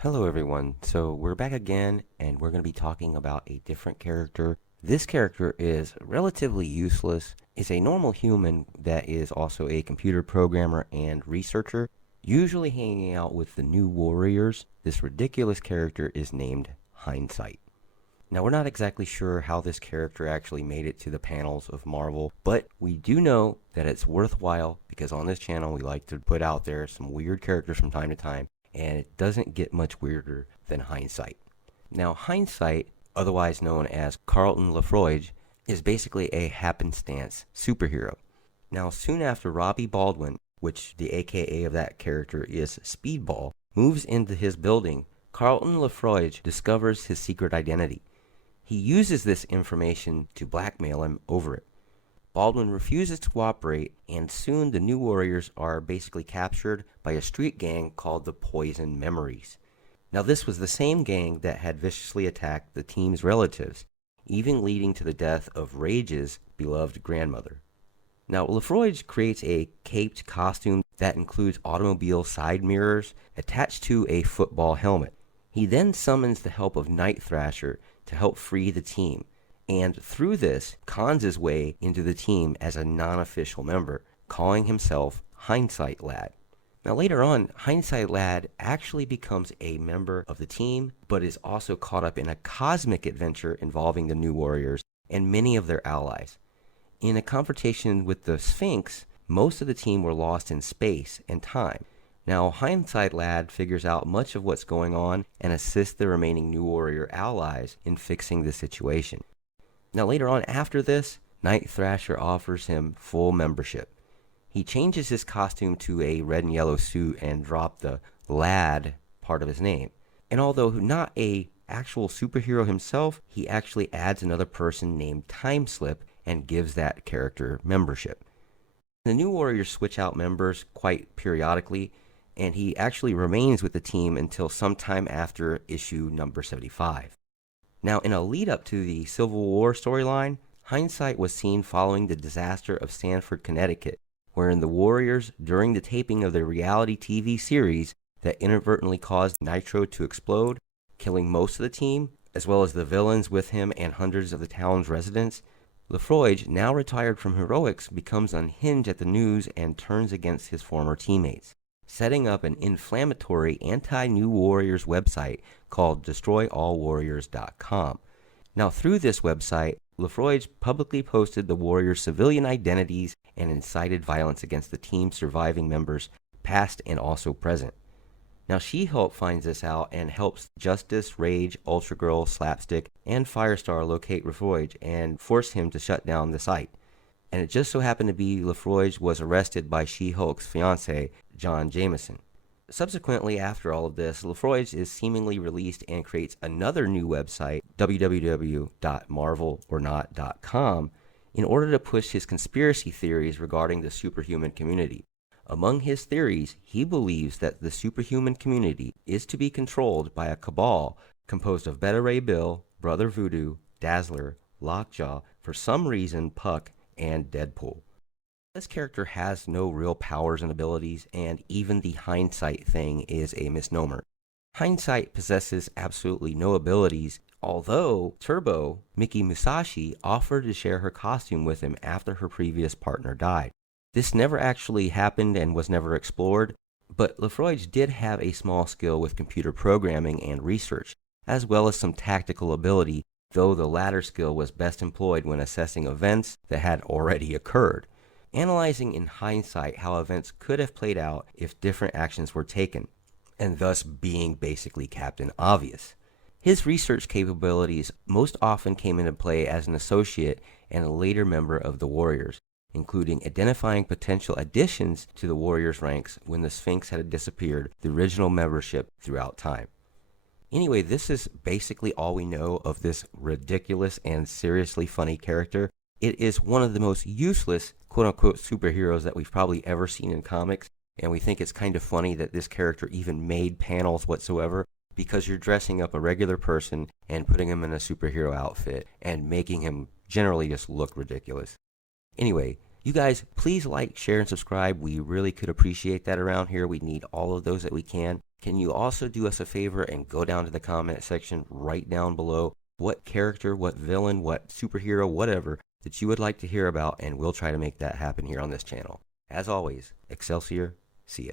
Hello everyone. So we're back again and we're going to be talking about a different character. This character is relatively useless. It's a normal human that is also a computer programmer and researcher, usually hanging out with the New Warriors. This ridiculous character is named Hindsight. Now, we're not exactly sure how this character actually made it to the panels of Marvel, but we do know that it's worthwhile because on this channel we like to put out there some weird characters from time to time, and it doesn't get much weirder than Hindsight. Now, Hindsight, otherwise known as Carlton Lafroige, is basically a happenstance superhero. Now, soon after Robbie Baldwin, which the AKA of that character is Speedball, moves into his building, Carlton Lafroige discovers his secret identity. He uses this information to blackmail him over it. Baldwin refuses to cooperate, and soon the New Warriors are basically captured by a street gang called the Poison Memories. Now, this was the same gang that had viciously attacked the team's relatives, even leading to the death of Rage's beloved grandmother. Now, Lafroige creates a caped costume that includes automobile side mirrors attached to a football helmet. He then summons the help of Night Thrasher to help free the team, and through this cons his way into the team as a non-official member, calling himself Hindsight Lad. Now later on, Hindsight Lad actually becomes a member of the team, but is also caught up in a cosmic adventure involving the New Warriors and many of their allies. In a confrontation with the Sphinx, most of the team were lost in space and time. Now, Hindsight Lad figures out much of what's going on and assists the remaining New Warrior allies in fixing the situation. Now, later on after this, Night Thrasher offers him full membership. He changes his costume to a red and yellow suit and dropped the lad part of his name. And although not a actual superhero himself, he actually adds another person named Timeslip and gives that character membership. The New Warriors switch out members quite periodically, and he actually remains with the team until sometime after issue number 75. Now, in a lead up to the Civil War storyline, Hindsight was seen following the disaster of Sanford, Connecticut, wherein the Warriors, during the taping of their reality TV series that inadvertently caused Nitro to explode, killing most of the team, as well as the villains with him and hundreds of the town's residents, Lafroige, now retired from heroics, becomes unhinged at the news and turns against his former teammates, setting up an inflammatory anti-New Warriors website called DestroyAllWarriors.com. Now, through this website, Lafroige publicly posted the Warriors' civilian identities and incited violence against the team's surviving members, past and also present. Now, She-Hulk finds this out and helps Justice, Rage, Ultra Girl, Slapstick, and Firestar locate Lafroige and force him to shut down the site. And it just so happened to be Lafroige was arrested by She-Hulk's fiancé, John Jameson. Subsequently, after all of this, Lafroige is seemingly released and creates another new website, www.marvelornot.com, in order to push his conspiracy theories regarding the superhuman community. Among his theories, he believes that the superhuman community is to be controlled by a cabal composed of Beta Ray Bill, Brother Voodoo, Dazzler, Lockjaw, for some reason Puck, and Deadpool. This character has no real powers and abilities, and even the Hindsight thing is a misnomer. Hindsight possesses absolutely no abilities, although Turbo, Miki Musashi, offered to share her costume with him after her previous partner died. This never actually happened and was never explored, but Lafroige did have a small skill with computer programming and research, as well as some tactical ability, though the latter skill was best employed when assessing events that had already occurred, analyzing in hindsight how events could have played out if different actions were taken, and thus being basically Captain Obvious. His research capabilities most often came into play as an associate and a later member of the Warriors, including identifying potential additions to the Warriors' ranks when the Sphinx had disappeared the original membership throughout time. Anyway, this is basically all we know of this ridiculous and seriously funny character. It is one of the most useless quote-unquote superheroes that we've probably ever seen in comics, and we think it's kind of funny that this character even made panels whatsoever, because you're dressing up a regular person and putting him in a superhero outfit and making him generally just look ridiculous. Anyway, you guys, please like, share, and subscribe. We really could appreciate that around here. We need all of those that we can. Can you also do us a favor and go down to the comment section right down below what character, what villain, what superhero, whatever that you would like to hear about, and we'll try to make that happen here on this channel. As always, Excelsior, see ya.